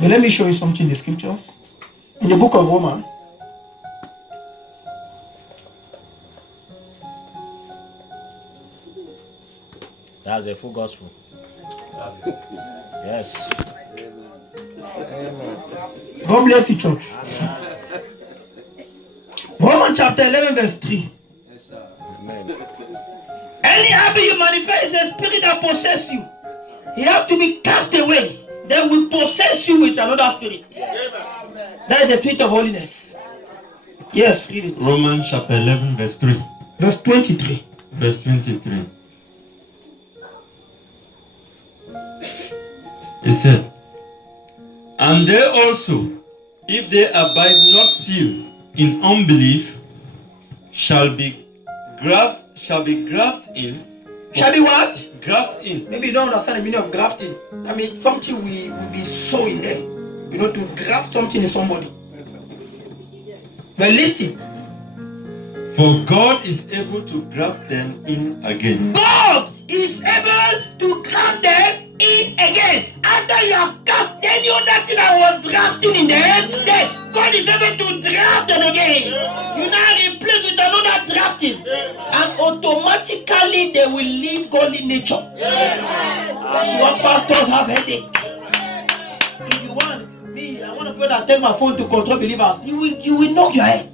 But let me show you something in the scriptures. In the book of Romans, that's the full gospel. Yes. God bless you, church. Romans chapter 11, verse 3. Yes, sir. Amen. Any habit you manifest is a spirit that possesses you. He has to be cast away. Then will possess you with another spirit. That is the spirit of holiness. Yes, read it. Romans chapter 11, verse 3. Verse 23. Verse 23. It said, and they also, if they abide not still in unbelief, shall be grafted in. Shall be what? Graft in. Maybe you don't understand the meaning of grafting. I mean, something will be sowing them. You know, to graft something in somebody. But listen. For God is able to graft them in again. God is able to graft them in again. After you have cast any other thing that was grafting in them, then God is able to draft them again. You now replace with another drafting. And automatically they will live godly nature. Your pastors have headache. If you want me, I want to pray that take my phone to control believers. You will knock your head.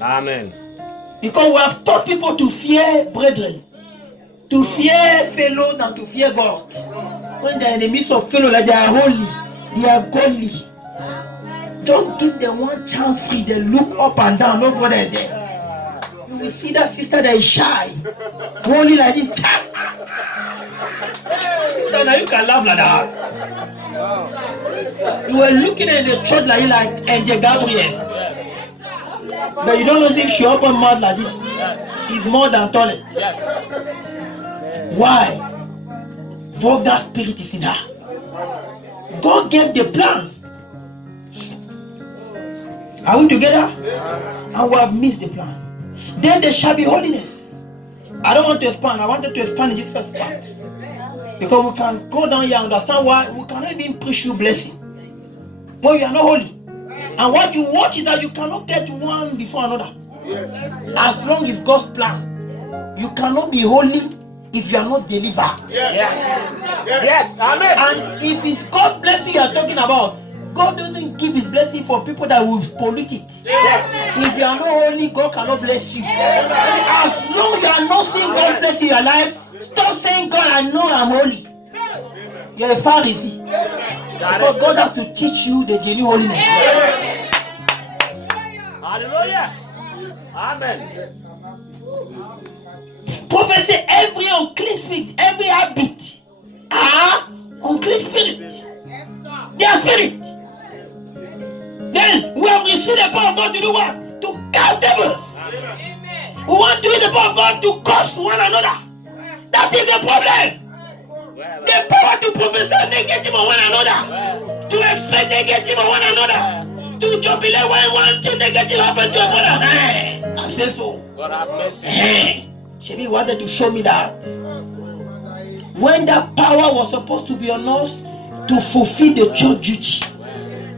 Amen. Because we have taught people to fear brethren, to fear fellows, and to fear God. When they are in the midst of fellows, like they are holy, they are godly. Just give them one chance free. They look up and down, nobody is there. You will see that sister that is shy, holy like this. Now you can laugh like that. You were looking at the church like Angel Gabriel. But you don't know if she open mouth like this. It's more than toilet. Yes. Why? Vulgar spirit is in her. God gave the plan. Are we together? And we have missed the plan. Then there shall be holiness. I don't want to expand. I wanted to expand in this first part. Because we can go down here and understand why we cannot even preach you blessing. But you are not holy. And what you watch is that you cannot get one before another. Yes. As long as God's plan. You cannot be holy if you are not delivered. Yes. Yes. Amen. And if it's God's blessing you are talking about, God doesn't give his blessing for people that will pollute it. Yes. If you are not holy, God cannot bless you. Yes. As long as you are not seeing God bless in your life, stop saying, God, I know I'm holy. You're a Pharisee. Because God has to teach you the genuine holiness. Hallelujah. Amen. Prophecy, every unclean spirit, every habit are unclean spirit. They are spirit. Then we have received the power of God to do what? To cast devils. We want to use the power of God to curse one another. That is the problem. The power to prophesy negative on one another, to expect negative on one another, to jubilate when one thing negative happens to another. I say so. God have mercy. Shebi wanted to show me that when that power was supposed to be on us to fulfill the church duty,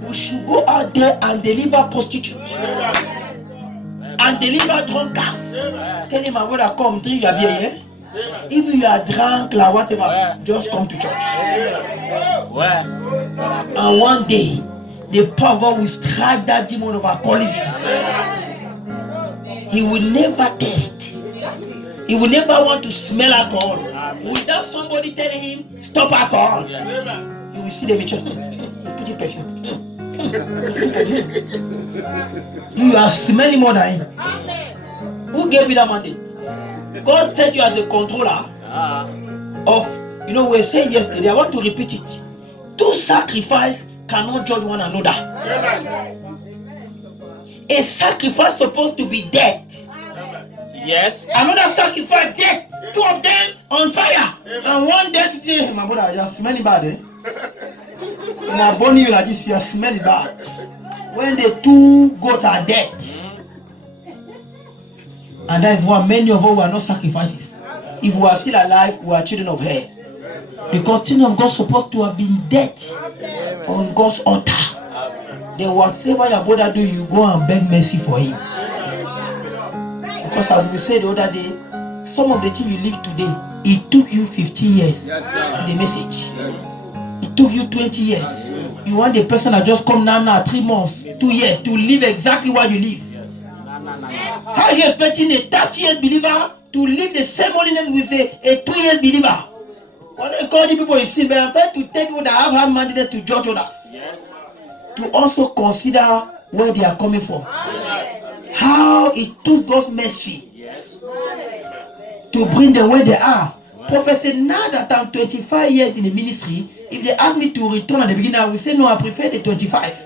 we should go out there and deliver prostitutes and deliver drunkards. Tell him, my brother, come drink your beer here. If you are drunk like whatever, just come to church. And one day, the power will strike that demon of alcoholism. He will never taste. He will never want to smell alcohol. Without somebody telling him, stop alcohol. You will see them in church. Put your perfume. You are smelling more than him. Who gave you that mandate? God set you as a controller of, we were saying yesterday, I want to repeat it. Two sacrifices cannot judge one another. A sacrifice supposed to be death. Yes. Another sacrifice, death. Two of them on fire. And one death, my brother, you are smelling bad, eh? When I burn you like this, you are smelling bad. When the two goats are dead. And that is why many of us were not sacrifices. If we are still alive, we are children of hell. Because children of God supposed to have been dead on God's altar. Then whatever your brother do, you go and beg mercy for him. Because as we said the other day, some of the things you live today, it took you 15 years. The message. It took you 20 years. You want the person that just come now 3 months, 2 years to live exactly what you live. How are you expecting a 30 years believer to live the same holiness with a 2 years believer? When I call the people you see, but I'm trying to tell people that have mandate to judge others. Yes. To also consider where they are coming from. How it took God's mercy to bring them where they are. Prophet said, now that I'm 25 years in the ministry, if they ask me to return at the beginning, I will say, no, I prefer the 25.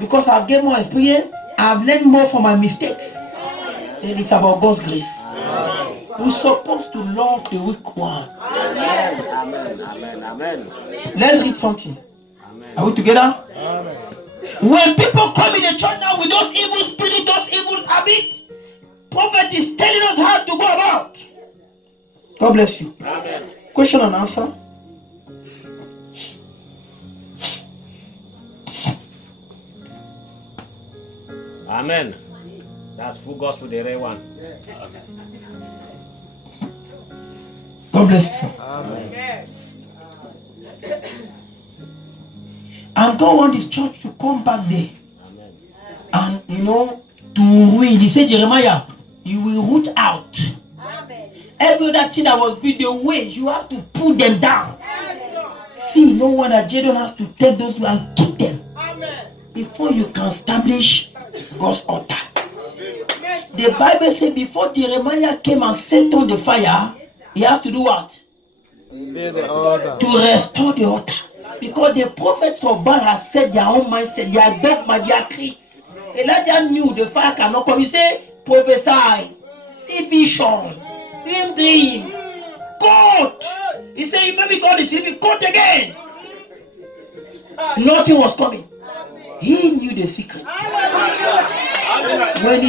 Because I've gained more experience, I've learned more from my mistakes. Then it's about God's grace. We're supposed to love the weak one. Amen. Let's read something. Amen. Are we together? Amen. When people come in the church now with those evil spirits, those evil habits, prophet is telling us how to go about. God bless you. Amen. Question and answer. Amen. That's full gospel, the right one. God bless you, sir. Amen. And God wants this church to come back there. Amen. And to win. He said, Jeremiah, you will root out. Amen. Every other thing that was built the way, you have to pull them down. See, no one that Jadon has to take those and keep them. Amen. Before you can establish God's altar. The Bible says before Jeremiah came and set on the fire, he has to do what? To restore the altar. Because the prophets of Baal have set their own mindset, their dogma, their creed. Elijah knew the fire cannot come. He said, prophesy, see vision, dream, quote. He said, maybe God is sleeping, quote again. Nothing was coming. He knew the secret. When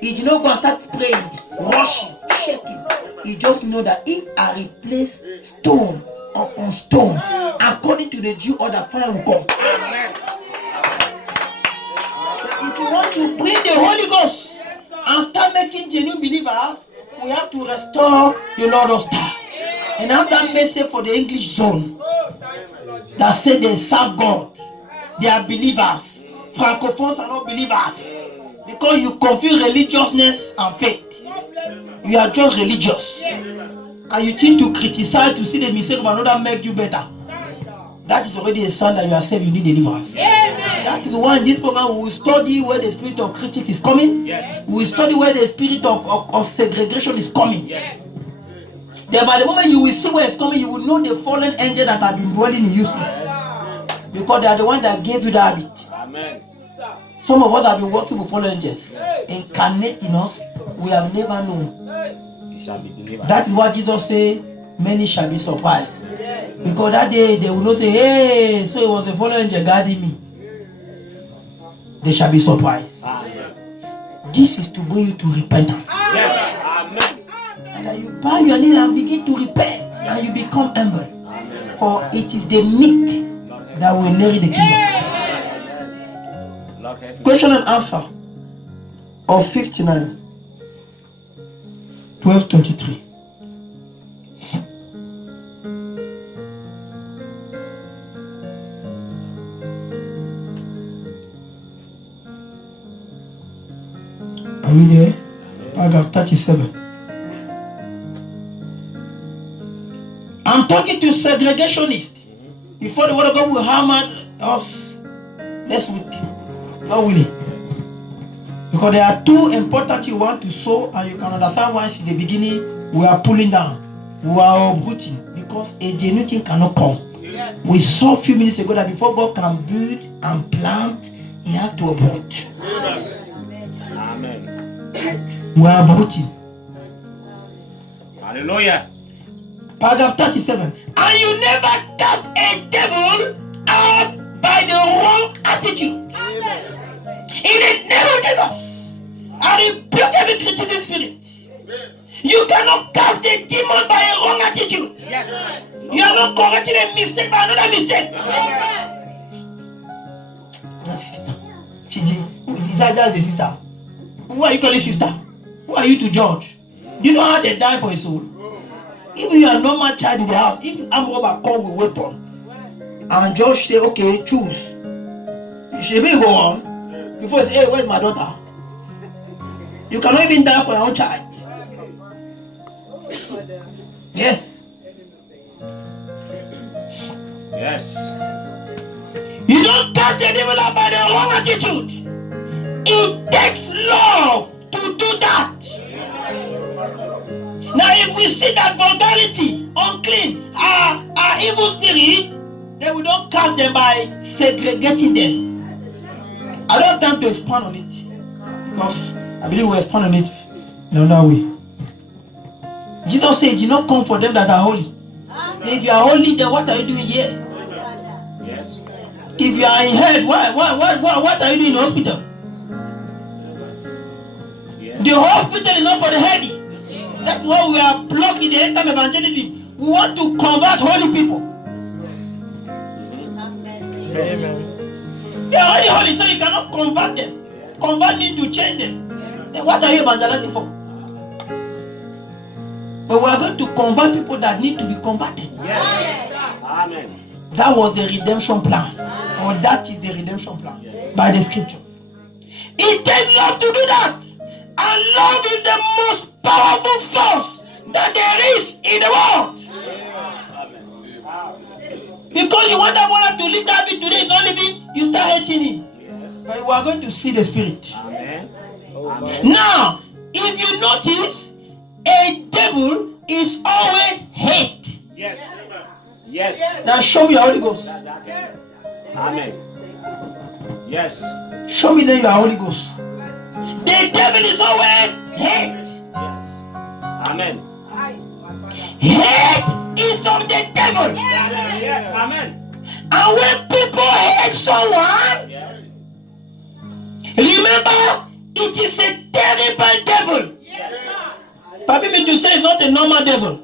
he did not go and start praying, rushing, shaking. He just know that if I replace stone upon stone, according to the Jew order, fire will come. If you want to bring the Holy Ghost and start making genuine believers, we have to restore the Lord of Stars. And I have that message for the English zone that said they serve God. They are believers. Francophones are not believers. Because you confuse religiousness and faith. You are just religious. And you think to criticize, to see the mistake of another make you better. That is already a sign that you are saved, you need deliverance. That is why in this program we will study where the spirit of critics is coming. Yes. We will study where the spirit of segregation is coming. Yes. Then by the moment you will see where it's coming, you will know the fallen angel that have been dwelling in you. Because they are the one that gave you the habit. Amen. Some of us have been working with fallen angels. Incarnating us, we have never known. He shall be delivered. That is what Jesus said, many shall be surprised. Because that day they will not say, hey, so it was a fallen angel guarding me. They shall be surprised. Amen. This is to bring you to repentance. Yes. Amen. And then you bow your knee and begin to repent. And you become humble. Amen. For it is the meek that will inherit the kingdom. Lord, help me. Question and answer of 59. 12:23. Are we there? Paragraph 37. I'm talking to segregationists. Before the word of God will hammer us next week. Not willing. Because there are two important you want to sow, and you can understand why in the beginning we are pulling down, we are uprooting, because a genuine thing cannot come. Yes. We saw a few minutes ago that before God can build and plant, He has to uproot. Amen. We are uprooting. Hallelujah. Paragraph 37. And you never cast a devil out by the wrong attitude. Amen. In the name of Jesus, I rebuke every criticism spirit. You cannot cast a demon by a wrong attitude. Yes. You are not correcting a mistake by another mistake. My sister, Chiji, is that just the sister? Who are you calling sister? Who are you to judge? Do you know how they die for a soul? If you are a normal child in the house, if armed robber come with weapon and judge say, okay, choose. Should we go on? Before you say, hey, where's my daughter? You cannot even die for your own child. Yes. Yes. You don't cast the devil out by the wrong attitude. It takes love to do that. Now, if we see that vulgarity, unclean, are evil spirits, then we don't cast them by segregating them. I don't have time to expand on it because I believe we'll expand on it in another way. Jesus said, "Do not come for them that are holy." If you are holy, then what are you doing here? Yes. If you are in hell, what are you doing in the hospital? Yes. The hospital is not for the heady. That's why we are blocked in the end time evangelism. We want to convert holy people. Yes. They are already holy, so you cannot convert them. Convert means to change them. Then what are you evangelizing for? But we are going to convert people that need to be converted. Yes. Amen. That was the redemption plan. Or that is the redemption plan by the scripture. It takes love to do that. And love is the most powerful force that there is in the world. Because you want that one to live that bit today, is not living, you start hating him. Yes. But we are going to see the spirit. Amen. Amen. Now, if you notice, a devil is always hate. Yes. Yes. Now show me your Holy Ghost. Amen. Yes. Show me then your Holy Ghost. The devil is always hate. Yes. Amen. Hate is of the devil. Yes. Amen. And when people hate someone, Yes. remember, it is a terrible devil. Permit me to say it's not a normal devil.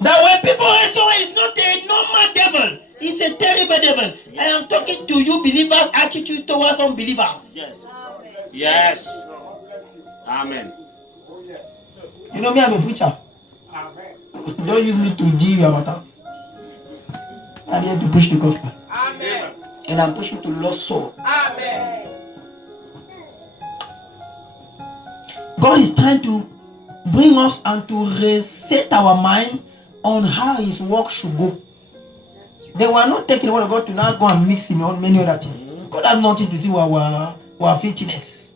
That when people hate someone, it's not a normal devil. It's a terrible devil. I am talking to you believers' attitude towards unbelievers. Yes. Yes. Amen. You know me, I'm a preacher. Don't use me to deal your matters. I'm here to push the gospel. Amen. And I'm pushing to lost soul. Amen. God is trying to bring us and to reset our mind on how his work should go. They were not taking the word of God to now go and mix him on many other things. God has nothing to do with our filthiness.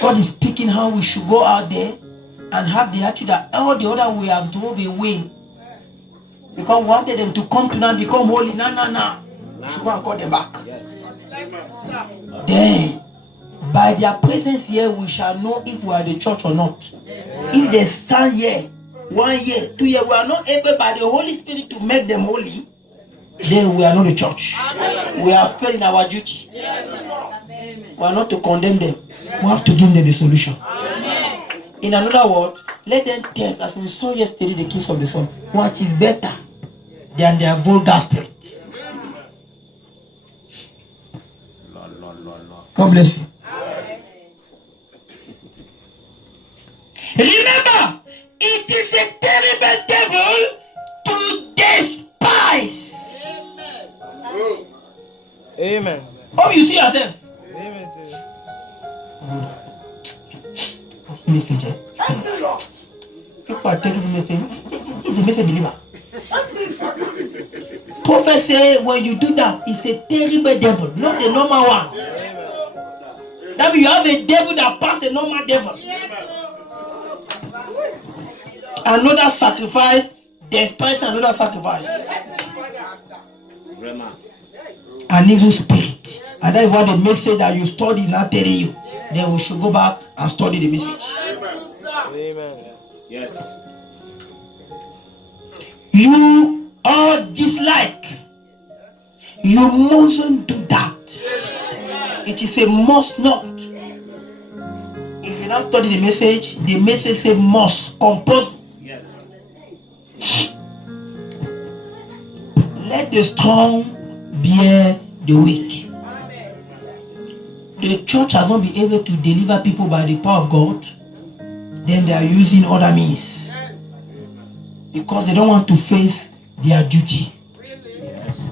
God is speaking how we should go out there and have the attitude that all the other we have drove away. Because we wanted them to come to now become holy. No. Should go and call them back. Yes. Then, by their presence here, we shall know if we are the church or not. If they stand here, 1 year, 2 years, we are not able by the Holy Spirit to make them holy, then we are not the church. We are failed in our duty. We are not to condemn them. We have to give them the solution. In another word, let them test, as we saw yesterday, the kiss of the sun, what is better than their vulgar spirit. God bless you. Remember, it is a terrible devil to despise. Amen. Oh, you see yourself. Amen. Message. People are taking the message. It's a message believer. Prophet say when you do that, it's a terrible devil, not a normal one. That means you have a devil that passes a normal devil. Another sacrifice, despise another sacrifice. An evil spirit. And that is what the message that you study is not telling you. Then we should go back and study the message. Amen. Yes. You all dislike. You mustn't do that. It is a must not. now study the message say must compose. Yes. Let the strong bear the weak. The church has not been able to deliver people by the power of God. Then they are using other means. Because they don't want to face their duty. Yes.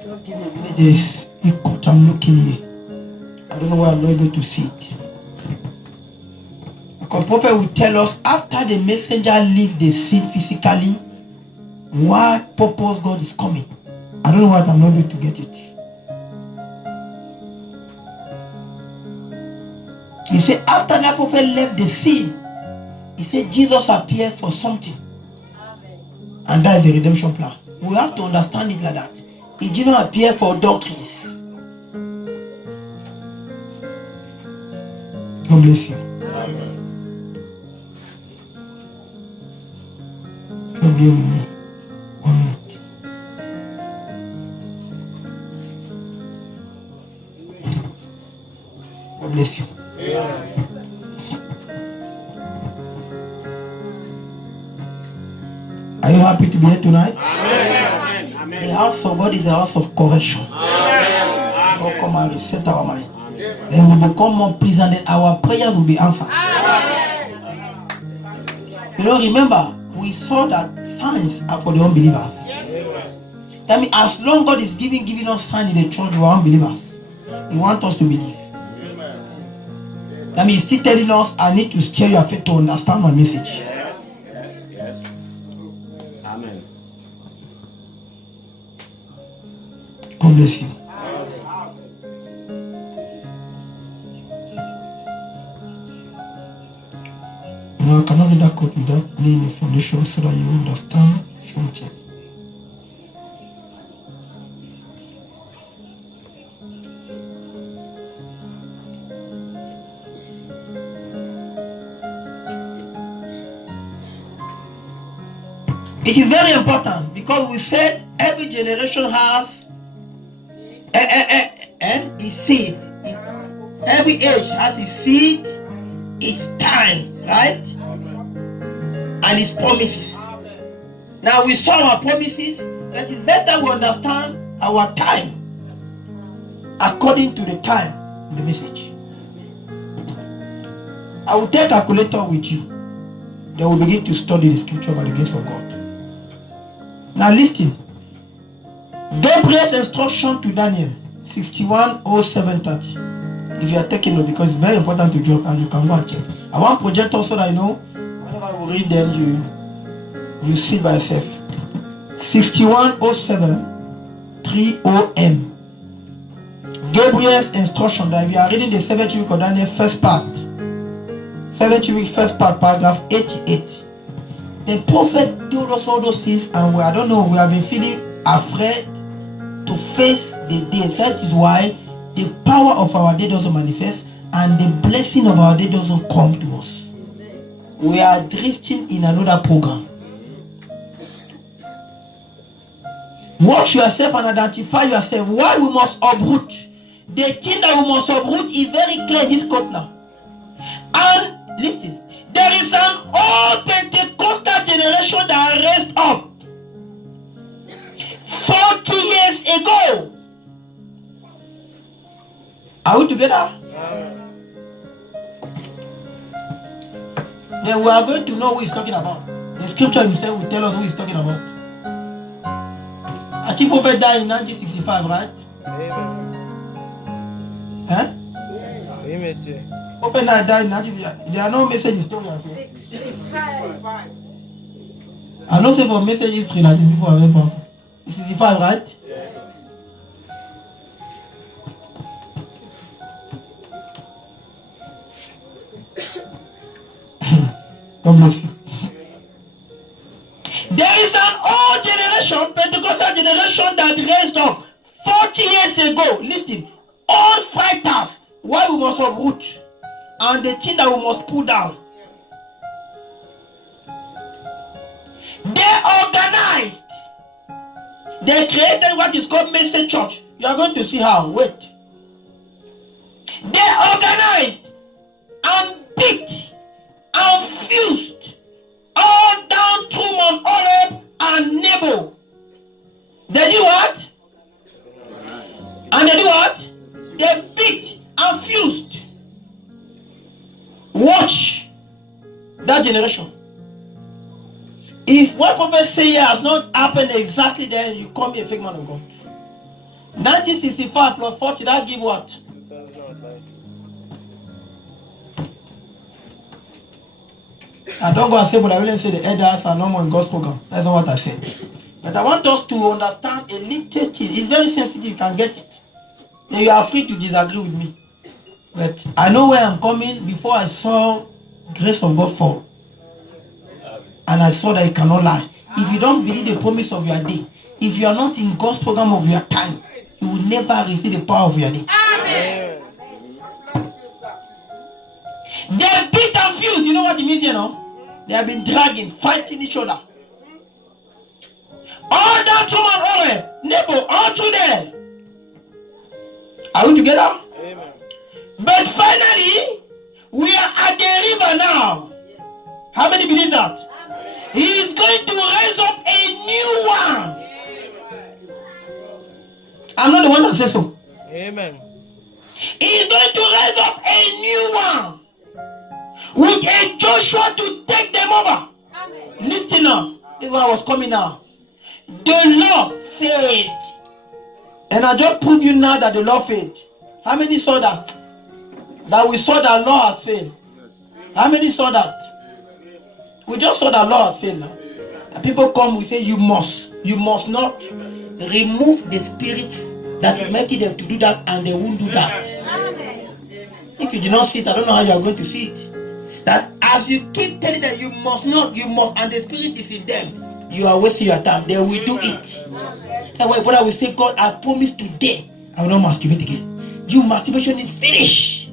Just give me a minute. There's a coat I'm looking here. I don't know why I'm not able to see it. Because prophet will tell us after the messenger leaves the scene physically, what purpose God is coming. I don't know why I'm not able to get it. He said after that prophet left the scene, he said Jesus appeared for something. And that is the redemption plan. We have to understand it like that. He did not appear for doctrines. God bless you. God be with me. 1 minute. God bless you. Are you happy to be here tonight? Amen. The Amen. house of God is a house of correction. Amen. God come and reset our mind. Then we become more pleasant and our prayers will be answered. You know, remember, we saw that signs are for the unbelievers. That means as long God is giving us signs in the church, we are unbelievers. He wants us to believe. That means He's still telling us, I need to share your faith to understand my message. Yes. Yes. Yes. Amen. God bless you. You know, I cannot read that quote without laying a foundation so that you understand something. It is very important because we said every generation has its seed. Every age has its seed, its time, right? And its promises. Now we saw our promises, but it's better we understand our time according to the time in the message. I will take a calculator with you. Then we'll begin to study the scripture by the grace of God. Now listen. Gabriel's instruction to Daniel 61:07:30. If you are taking note, because it's very important to jot and you can go and check. I want project also that I know whenever we read them, you see by yourself. 61:07:30 AM. Gabriel's instruction that if you are reading the 7th week of Daniel first part, 7th week first part, paragraph 88. The prophet told us all those things, and we have been feeling afraid to face the day. That is why the power of our day doesn't manifest, and the blessing of our day doesn't come to us. We are drifting in another program. Watch yourself and identify yourself. Why we must uproot. The thing that we must uproot is very clear in this quote now. And listen, there is an old Pentecostal generation that raised up 40 years ago. Are we together? Then we are going to know who he's talking about. The scripture himself will tell us who he's talking about. A chief prophet died in 1965, right? Amen. Huh? Oui, monsieur. Prophet died in 1965. There are no messages. 65. I don't say for messages, people are very powerful. 65, right? God bless you. There is an old generation, Pentecostal generation that raised up 40 years ago. Listen, all fighters, why we must uproot, and the thing that we must pull down. They organized. They created what is called Message Church. You are going to see how. Wait. They organized and beat and fused all down through Mount Horeb and Nebo. They did what? And they did what? They beat and fused. Watch that generation. If what prophet say has not happened exactly, then you call me a fake man of God. 1965 plus 40, that give what? I don't go and say, but I really say the elders are no more in God's program. That's not what I said. But I want us to understand a little thing. It's very sensitive, you can get it. And you are free to disagree with me. But I know where I'm coming before I saw grace of God fall. And I saw that you cannot lie. If you don't believe the promise of your day, if you are not in God's program of your time, you will never receive the power of your day. Amen. They beat and fused. You know what it means, you know? They have been dragging, fighting each other. All that woman, all Nebo, all through there. Are we together? Amen. But finally, we are at the river now. How many believe that? He is going to raise up a new one. I'm not the one that says so. Amen. He is going to raise up a new one with a Joshua to take them over. Amen. Listen now. This is what I was coming now. The law failed. And I just prove you now that the law failed. How many saw that? That we saw that law has failed. How many saw that? We just saw that law has failed now. And people come, we say you must not remove the spirit that will make them to do that, and they won't do that. Amen. If you do not see it, I don't know how you are going to see it. That as you keep telling them you must, and the spirit is in them, you are wasting your time. They will do it. That's why brother will say, God, I promise today I will not masturbate again. You masturbation is finished.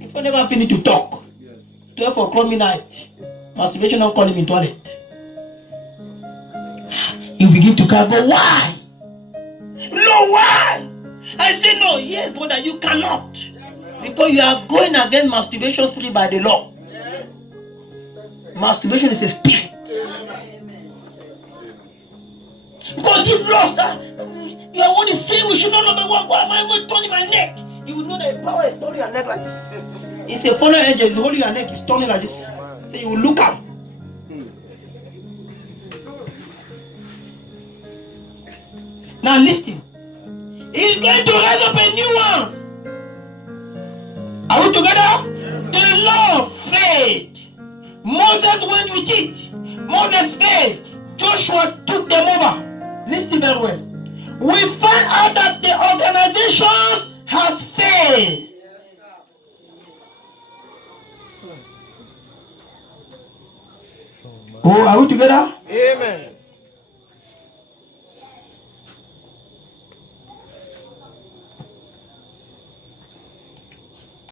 If I never finish to talk, 12 o'clock midnight, masturbation not calling me toilet. You begin to cry, go, why? No, why? I say no, yes, brother, you cannot. Because you are going against masturbation spirit by the law. Masturbation is a spirit. Because this law, you are only saying we should not know why am I even turning my neck? You will know that the power is turning your neck like this. It's a fallen angel, it's holding your neck, it's turning like this. So you will look up. Now listen. He's going to raise up a new one. Are we together? The law failed. Moses went with it. Moses failed. Joshua took them over. Listen very well. We find out that the organizations have failed. Oh, are we together? Amen.